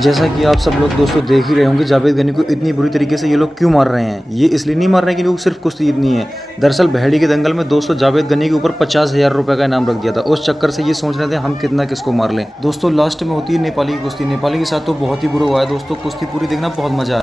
जैसा कि आप सब लोग दोस्तों देख ही रहे होंगे, जावेद गनी को इतनी बुरी तरीके से ये लोग क्यों मार रहे हैं। ये इसलिए नहीं मार रहे हैं कि लोग सिर्फ कुश्ती जीतनी है। दरअसल बहेड़ी के दंगल में दोस्तों जावेद गनी के ऊपर 50,000 रुपए का इनाम रख दिया था। उस चक्कर से ये सोच रहे थे हम कितना किसको मार लें। दोस्तों लास्ट में होती है नेपाली की कुश्ती। नेपाली के साथ तो बहुत ही बुरा हुआ है दोस्तों। कुश्ती पूरी देखना बहुत मजा आया।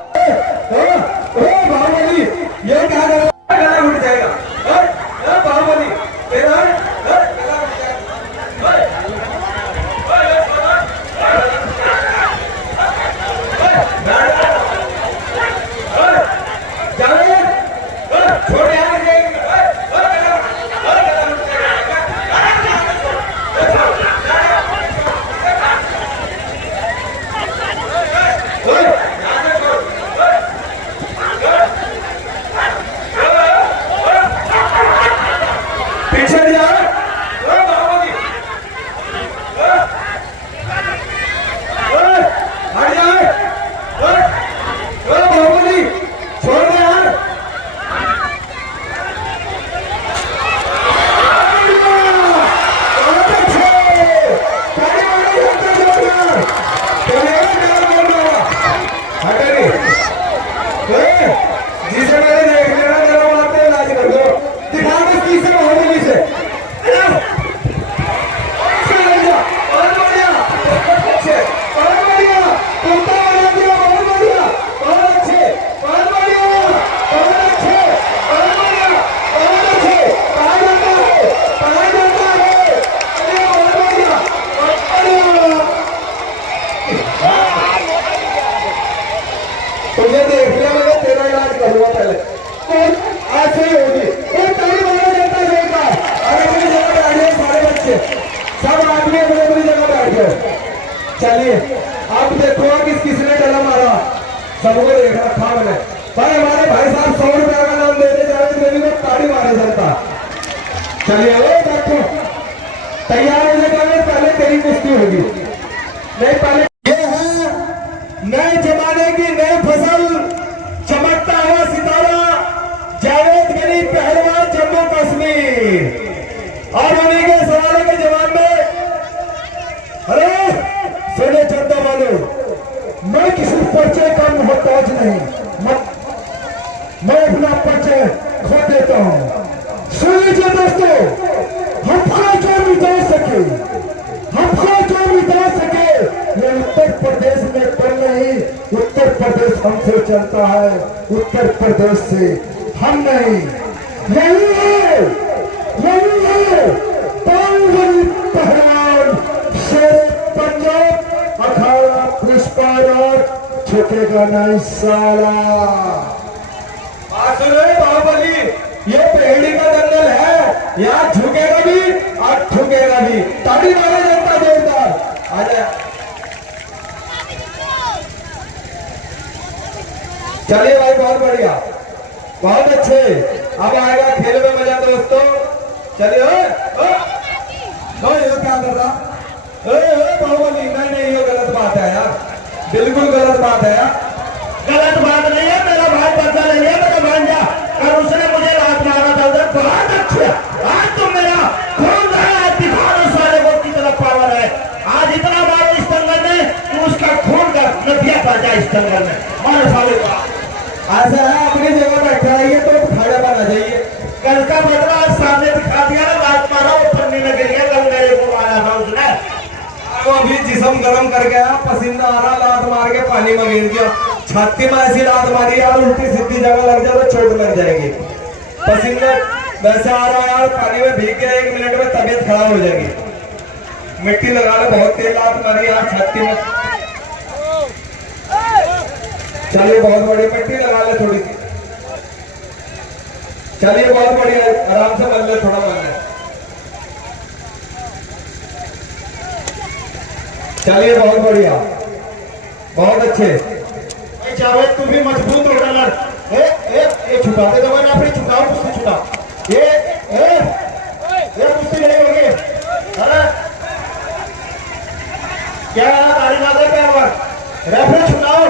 तुझे देख लिया मैंने, तेरा इलाज करूंगा पहले। ऐसे ही होगी ताली मारा जाता है। और अपनी जगह बैठ गए सारे बच्चे, सब आदमी अपनी अपनी जगह बैठ गए। चलिए अब देखो किस किसने डला मारा, सबको देख रखा मैंने। पर हमारे भाई साहब 100 रुपया का नाम देते जावेद गनी को ताली मारे जनता। चलिए देखो तैयार होने का, पहले तेरी कुश्ती होगी। नहीं पहले ये है नए जमाने की नई फसल, चमकता हुआ सितारा जावेद गनी पहलवान जम्मू कश्मीर। और उन्हीं के सवालों के जवाब में अरे सुने चंदा वालों, मैं किसी परिचय का मोहताज नहीं, मैं अपना परिचय खो देता हूं। सुन लीजिए दोस्तों, हमको जो मिटा सके, हमको जो मिटा सके, ये उत्तर प्रदेश में कल नहीं, उत्तर प्रदेश हमसे चलता है, उत्तर प्रदेश से हम नहीं। यही है बाहुबली पहलवान शेर पंजाब, अखाड़ा पुष्पाराज, झुकेगा नहीं साला। बाहुबली ये पहेड़ी का दंगल है, यहाँ झुकेगा भी और ठुकेगा भी। ताली मारा जाता जोरदार। आजा चलिए भाई, बहुत बढ़िया, बहुत अच्छे। अब आएगा खेल में मजा दोस्तों। चलिए ये क्या कर रहा बाहुबली? नहीं ये गलत बात है यार, बिल्कुल गलत बात है यार। गलत बात नहीं है, मेरा भाई बदला नहीं है, मेरा भांजा। और उसने मुझे रात मारा था उधर। बहुत अच्छा, आज तुम मेरा खून है, दिखाना सारे को कितना पावर है। आज इतना मारो इस दंगल में कि उसका खून का नदिया पड़ जाए इस दंगल में। मारो साले को। ऐसा है, अपनी जगह बैठा रहिए तो खड़ा बना जाइए। कल का बदला आज सामने दिखा दिया ना, रात मारा वो पन्नी लग गई है। कल मेरे को मारा था उसने। वो अभी जिस्म गर्म कर गया, पसीना आ रहा, लात मार के पानी में गिर गया। छाती में ऐसी लात मारी यार, उल्टी सीधी जगह लग जाए तो चोट लग जाएगी। पसीना वैसे आ रहा है यार, पानी में भीग गया, 1 मिनट में तबीयत खराब हो जाएगी। मिट्टी लगा ले, बहुत तेज लात मारी यार छाती में। चलिए बहुत बड़ी मिट्टी लगा ले थोड़ी सी। चलिए बहुत बढ़िया, आराम से मल ले, थोड़ा मल ले। चलिए बहुत बढ़िया, बहुत अच्छे। जावेद तू भी मजबूत हो रहा है। ए छुटा दे दो, मैंने अपनी छुटाओ, कुश्ती छुटा। ये कुश्ती नहीं होगी। अरे क्या तारी ना दे क्या हुआ? रेफरी छुटाओ,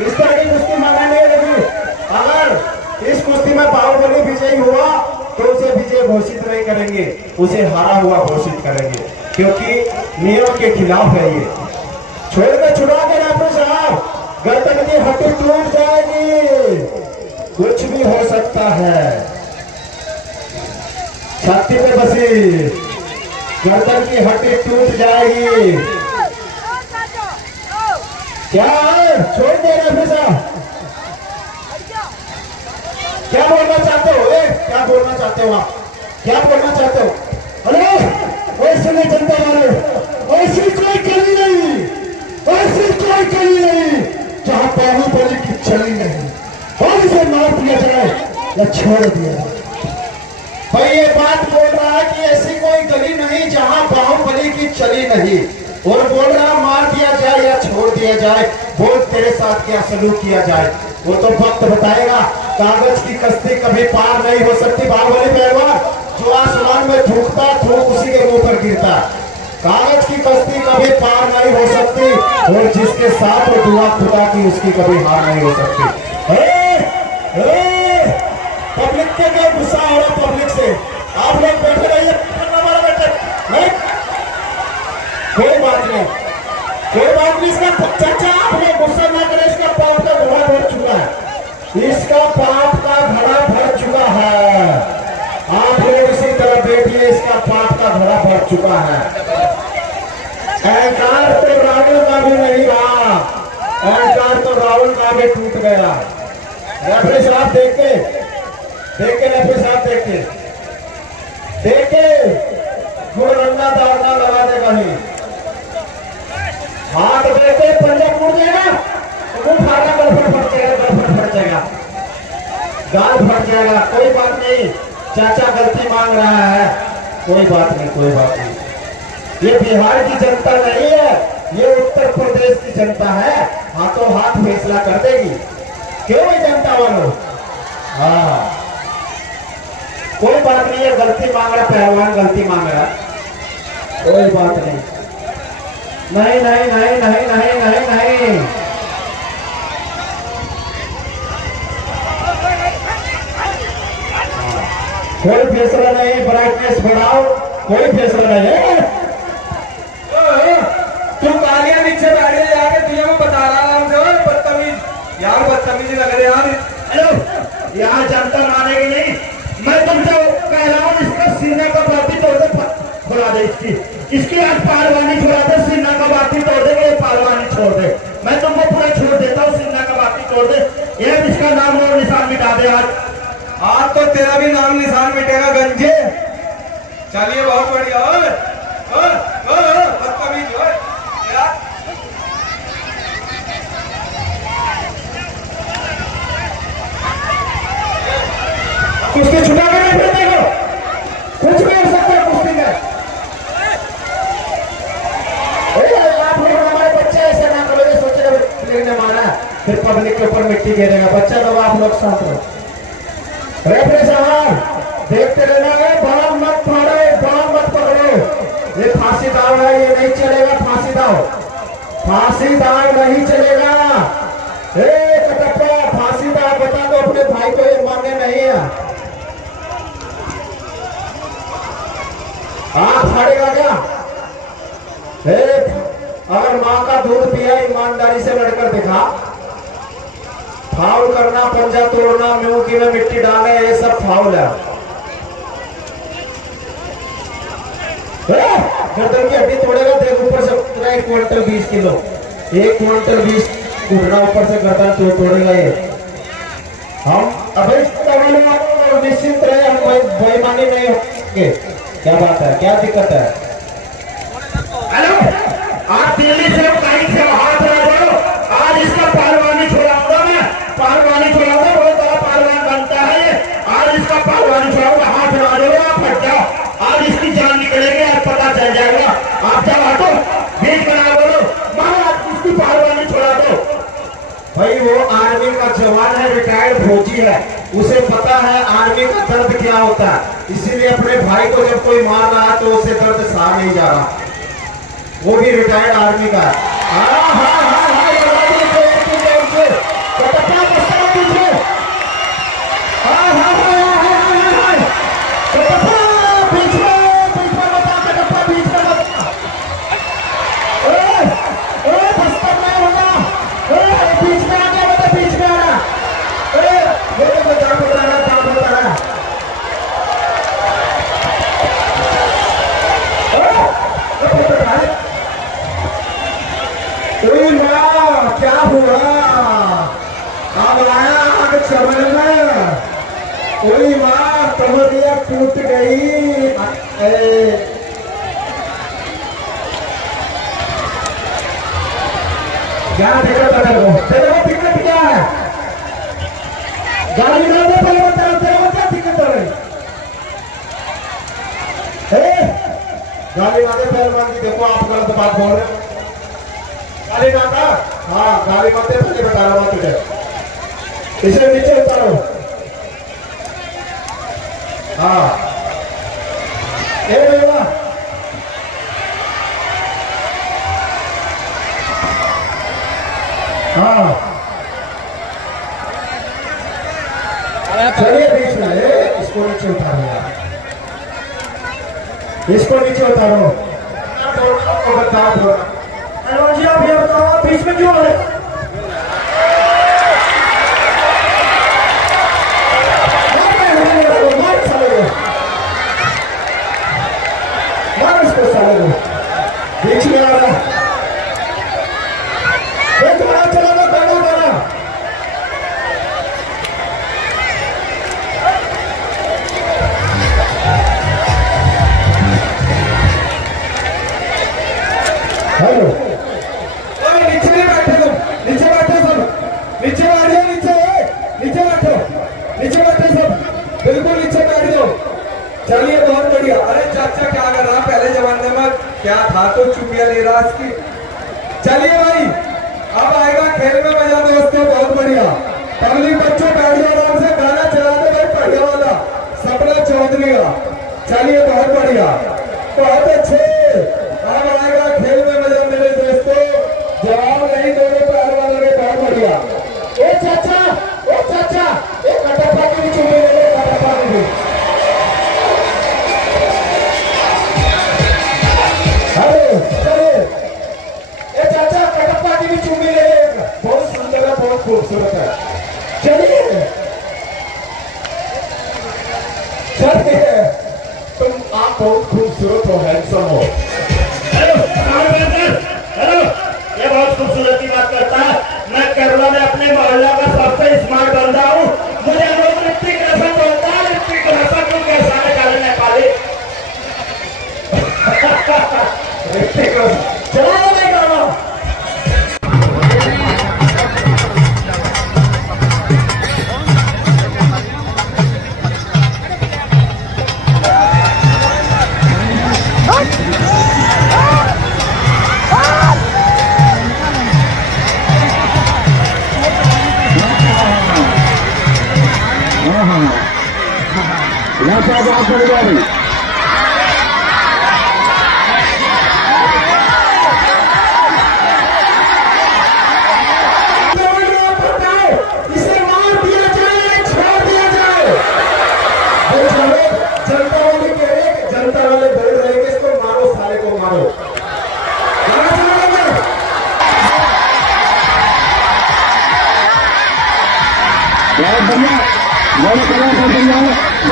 इस तरह की कुश्ती मांगा नहीं लगी। अगर इस कुश्ती में बाहुबली विजयी हुआ तो उसे विजय घोषित नहीं करेंगे, उसे हारा हुआ घोषित करेंगे, क्योंकि नियम के खिलाफ है ये। छोड़ के छुड़ा के रेफरी गर्दन की हड्डी टूट जाएगी, कुछ भी हो सकता है। छाती पे बसी गर्दन की हड्डी टूट जाएगी। क्या छोड़ दे रहे साहब, क्या बोलना चाहते हो? क्या बोलना चाहते हो आप? क्या बोलना चाहते हो? अरे ऐसे नहीं जनता वाले, ऐसी कोई कमी नहीं, ऐसी कोई कमी नहीं जहां बाहुबली की चली नहीं, और इसे मार दिया जाए या छोड़ दिया जाए। भाई ये बात बोल रहा है कि ऐसी कोई गली नहीं जहां बाहुबली की चली नहीं, और बोल रहा मार दिया जाए या छोड़ दिया जाए, बोल तेरे साथ क्या सलूक किया जाए, वो तो वक्त बताएगा। कागज की कश्ती कभी पार नहीं हो सकती बाहुबली पहलवान, जो आसमान में थूकता थूक उसी के मुंह पर गिरता। कागज की कश्ती कभी पार नहीं हो सकती, और जिसके साथ वो दुआ खुदा की उसकी कभी हार नहीं हो सकती। पब्लिक के क्या गुस्सा हो रहा? पब्लिक से आप लोग बैठे रहिए, नहीं कोई बात नहीं, कोई बात नहीं। इसका चाचा आपने गुस्सा ना करें, इसका पाप का घड़ा भर चुका है, इसका पाप का घड़ा भर चुका है। आप लोग इसी तरह बैठिए, इसका पाप का घड़ा भर चुका है। अहंकार तो रावण का भी नहीं रहा, अहंकार तो रावण का भी टूट गया। रेफरी साहब देख के रेफरी साहब देख के गुड़रंगा दावना लगा दे कहीं, हाथ देते पंजा फूट जाएगा, मुंह फाड़ा गर्लफ्रेंड फट जाएगा, गर्लफ्रेंड फट जाएगा, गाल फट जाएगा। कोई बात नहीं, चाचा गलती मांग रहा है, कोई बात नहीं, कोई बात नहीं। ये बिहार की जनता नहीं है, ये उत्तर प्रदेश की जनता है, हाथों हाथ फैसला कर देगी। क्यों है जनता वालों? हाँ कोई बात नहीं है, गलती मांग रहा पहलवान, गलती मांग रहा, कोई बात नहीं। नहीं नहीं नहीं नहीं नहीं नहीं नहीं, कोई फैसला नहीं। ब्राइटनेस बढ़ाओ, कोई फैसला नहीं है। तुम गालियां नीचे बैठे जाके, तुझे मैं बता रहा हूँ बदतमीज यार, बदतमीजी लग रही यार। हेलो यार, जनता मानेगी नहीं। मैं तुमसे कह रहा हूँ, इसका सीने का बाती तोड़ दे, खुला दे इसकी आज पहलवानी छोड़ा दे, सीना का बाती तोड़ दे, ये पहलवानी छोड़ दे। मैं तुमको पूरा छोड़ देता हूँ, सीना का बाती तोड़ दे, ये इसका नाम और निशान मिटा दे आज तो तेरा भी नाम निशान मिटेगा गंजे। चलिए बहुत बढ़िया। बदतमीज यार, कुश्ती छुटा के नहीं फिर देखो, कुछ भी हो सकता है कुश्ती में। आप लोग हमारे बच्चे ऐसे ना करो, ये सोच रहे प्लेयर ने मारा फिर पब्लिक के ऊपर मिट्टी गिरेगा। बच्चा लोग आप लोग साथ रहो। रेफरी साहब देखते रहना है, बाण मत फाड़ो, बाण मत पकड़ो। ये फांसी दाव है, ये नहीं चलेगा। फांसी दाव नहीं चलेगा। कटप्पा फांसी दाव बता दो अपने भाई को, ये मारने नहीं है। हाथ फाड़ेगा क्या? अगर मां का दूध पिया, ईमानदारी से लड़कर दिखा। फाउल करना, पंजा तोड़ना, मुंह में मिट्टी डालना, ये सब फाउल है। गर्दन की हड्डी तोड़ेगा, देख ऊपर से 1 क्विंटल 20 किलो, 1 क्विंटल 20 टूटना, ऊपर से गर्दन तोड़ेगा ये। हम अभी निश्चित रहे, हम बेईमानी नहीं होंगे। क्या बात है, क्या दिक्कत है? हेलो, आप दिल्ली से कहीं से हाथ लगाओ, आज इसका पहलवानी छुड़ाऊंगा मैं, पहलवानी छुड़ाऊंगा, बहुत बड़ा पहलवान बनता है ये। आज इसका पहलवानी छुड़ाऊंगा, हाथ लगा दो, आप हट जाओ, आज इसकी जान निकलेगी, आज पता चल जाएगा। आप जाओ, हटो, बीच में ना बोलो, मानो आप इसकी पहलवानी छुड़ा दो। भाई वो आर्मी का जवान है, रिटायर्ड फौजी है, उसे पता है आर्मी का दर्द क्या होता है, इसीलिए अपने भाई को जब कोई मार रहा है तो उसे दर्द सहा नहीं जा रहा। वो भी रिटायर्ड आर्मी का है। पीछे अब आया आग चमन में, कोई माँ कमरिया टूट गई। क्या देखा था तेरे को दिक्कत क्या है? गाड़ी ना दे पहले बताओ तेरे को क्या दिक्कत हो रही? गाली ना दे पहलवान जी, देखो आप गलत बात बोल रहे हो। गाली ना था? हाँ गाली मत दे, पहले बता रहा हूँ तुझे। इसे नीचे उतारो। हाँ भैया हाँ चलिए बीच में इसको नीचे उतारो यार, इसको नीचे उतारो। पहलवान जी आप ये बताओ आप बीच में क्यों है? बीच में आ रहा चलाना पहला बना। हेलो नीचे नहीं बैठे तुम, नीचे बैठे सब, नीचे बैठो, नीचे बैठो, नीचे बैठे सब, बिल्कुल नीचे बैठ जाओ। चलिए बहुत बढ़िया। अरे चाचा क्या कर रहा पहले जमाने में क्या था तो चुपिया ले रहा इसकी। चलिए भाई अब आएगा खेल में मजा दोस्तों, बहुत बढ़िया। पब्लिक बच्चों बैठ जाओ आराम से, गाना चला दो भाई बढ़िया वाला सपना चौधरी का। चलिए बहुत बढ़िया, बहुत अच्छे। अब आएगा खेल में मजा मेरे दोस्तों, जवाब नहीं दोनों पहलवानों ने, बहुत बढ़िया। ओ चाचा एक कटप्पा की भी चुपी ले, कटप्पा की भी। बहुत सुंदर है, बहुत खूबसूरत है। चलिए तुम आप बहुत खूबसूरत हो, हैंडसम हो। हेलो ये बहुत खूबसूरत की बात करता है। मैं केरला में अपने मोहल्ला का सबसे स्मार्ट बंदा हूँ। मुझे लोग ऋतिक रोशन बोलता है, ऋतिक रोशन को कैसा निकाले नेपाली। ऋतिक रोशन चला नहीं करना। इसे मार दिया जाए, छोड़ दिया जाए। जनता वाले कह रहे हैं, जनता वाले बोल रहे हैं कि इसको मारो, साले को मारो।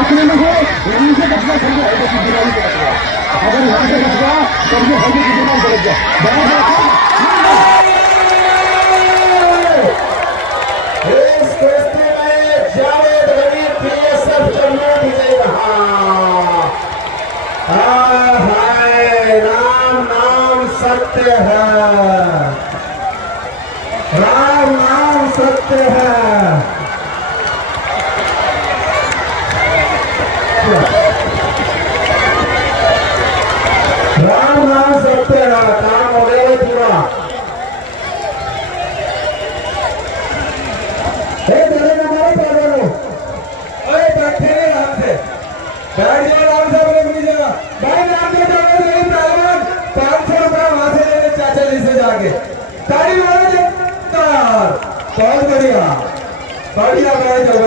अपने में हो यहीं से बचना चाहिए, अगर यहाँ से बच गया तब ये हल्दी की दुकान चल गया। इस कुश्ती में जावेद गनी बीएसएफ जम्मू विजयी रहा। राम नाम सत्य है, राम नाम सत्य है। राम नाम सत्य है, काम हो गया पूरा। तेरे नंबर पहलवानों, अरे बैठे आराम से, बैठ जाओ आराम से अपनी जगह। भाई नाम के जाओगे मेरी पहलवान 500 रुपया वहां से लेने चाचा जी से जाके। ताली मारो जगतार, बहुत बढ़िया बढ़िया। बैठ जाओ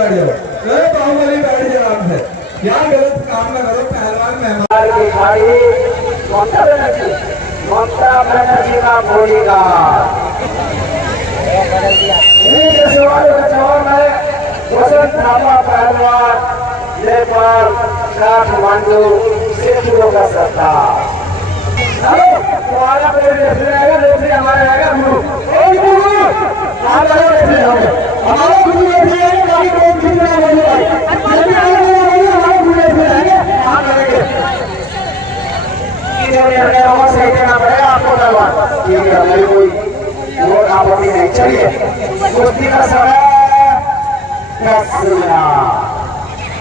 बाहुबली, बैठ जाओ आराम से यार, गलत काम ना करो। पहलवान मेहमान की खाई ममता बनर्जी का बोलेगा। जवाब है वसंत थापा पहलवान, नेपाल, काठमांडू से किलो का सरदार। तुम्हारा प्लेट रेफरी आएगा, रेफरी हमारे आएगा। जो निर्णय होगा सही देना पड़ेगा आपको तलवार। ठीक है, मेरी कोई वो आपत्ति नहीं। चलिए कुश्ती का समय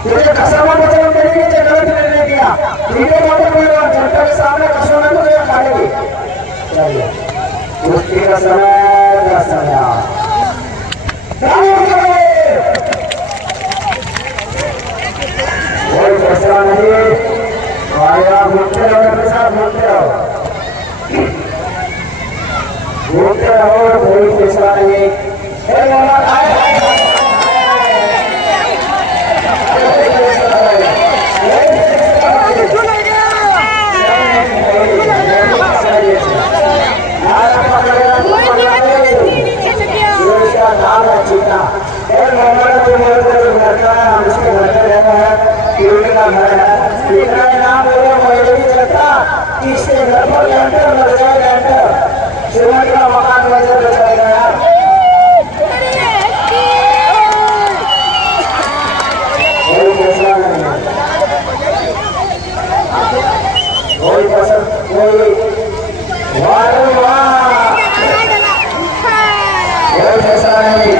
तुझे कसम बचन मेरे नीचे गलत निर्णय किया। ठीक है मोटर पहलवान, जनता के सामने कसम है तुझे खाएगी। चलिए कुश्ती का समय कोई फैसला नहीं। आया घूमते रहो मेरे साथ, घूमते रहो, घूमते रहो, कोई फैसला नहीं। इसके घर पर लेंटर लग जाए, लेंटर सीमेंट का मकान वैसे तो चलेगा यार। कोई फैसला नहीं है, कोई पसंद, कोई कोई फैसला नहीं।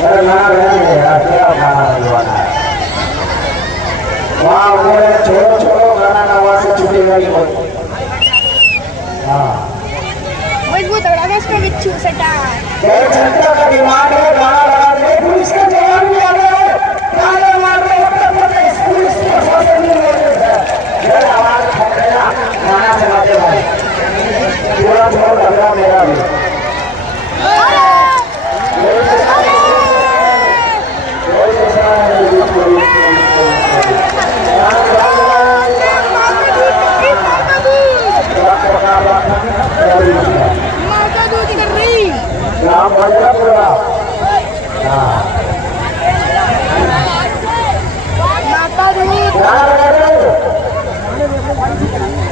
अरे ना रहेंगे यार, क्या खाना बनवाना है वहाँ बोले छोड़ो छोड़ो गाना ना वहाँ से छुटेगा ही बहुत। हाँ मजबूत हो रहा उसका बिच्छू सटा। जनता का डिमांड है गाना लगा दे, पुलिस के जवान भी आ गए, गाना मार रहे उत्तर प्रदेश पुलिस प्रशासन भी मौजूद है। ये आवाज खतरा गाना चलाते भाई, पूरा जोर लग रहा मेरा भी।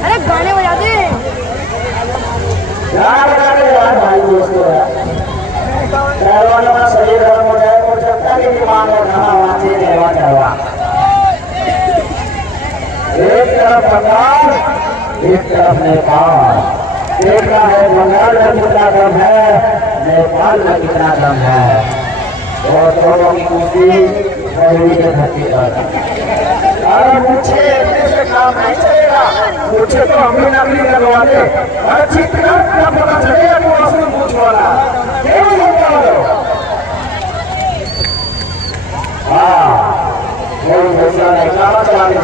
अरे गाने बजा दे पहलवानों का शरीर गर्म हो जाए तो जनता की डिमांड है खाना वहाँ से रहवा चढ़वा। एक तरफ बंगाल, एक तरफ नेपाल। देखना है बंगाल में कितना दम है, नेपाल में कितना दम है। और दोनों की कुश्ती गौरी के धरती पर। अरे मुझे इतने से काम नहीं चलेगा, मुझे तो हम भी नकली लगवा दे। अरे चित्रा क्या पता चलेगा कि असली पूछ वाला क्यों होता हो। हाँ कोई फैसला नहीं, काला चला दे।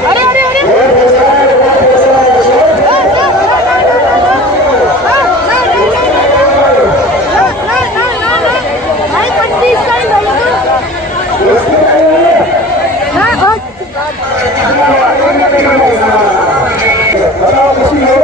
अरे अरे अरे कोई फैसला नहीं, कोई फैसला नहीं। भाई 25 का ही बताओ किसी हो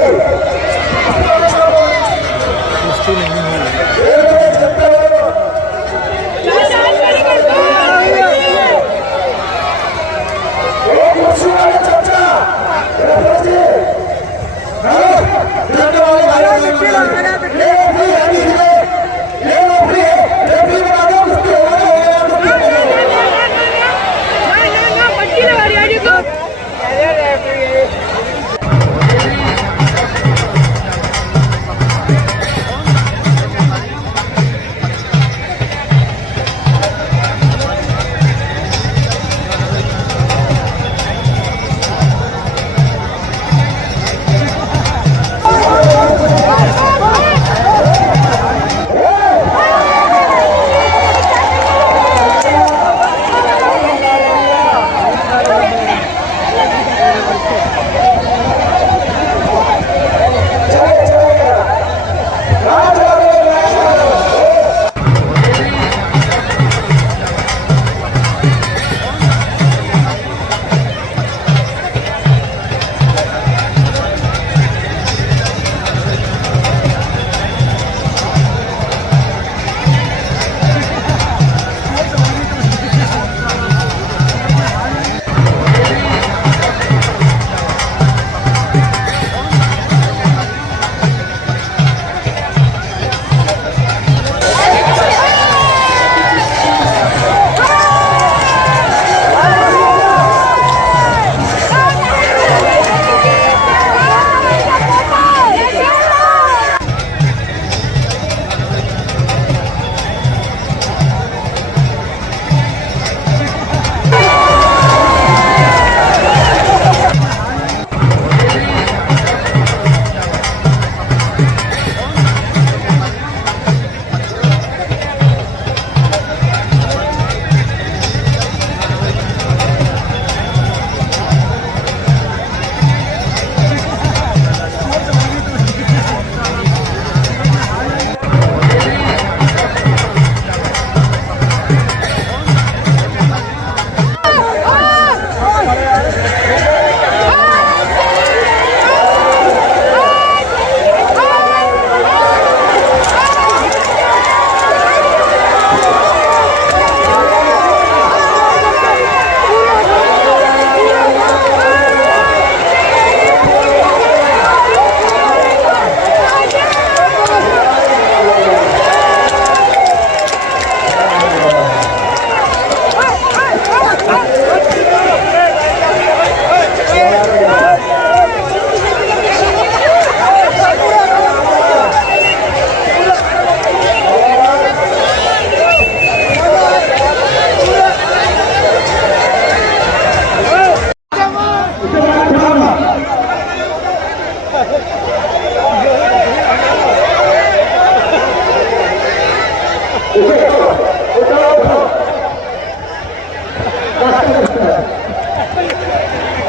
है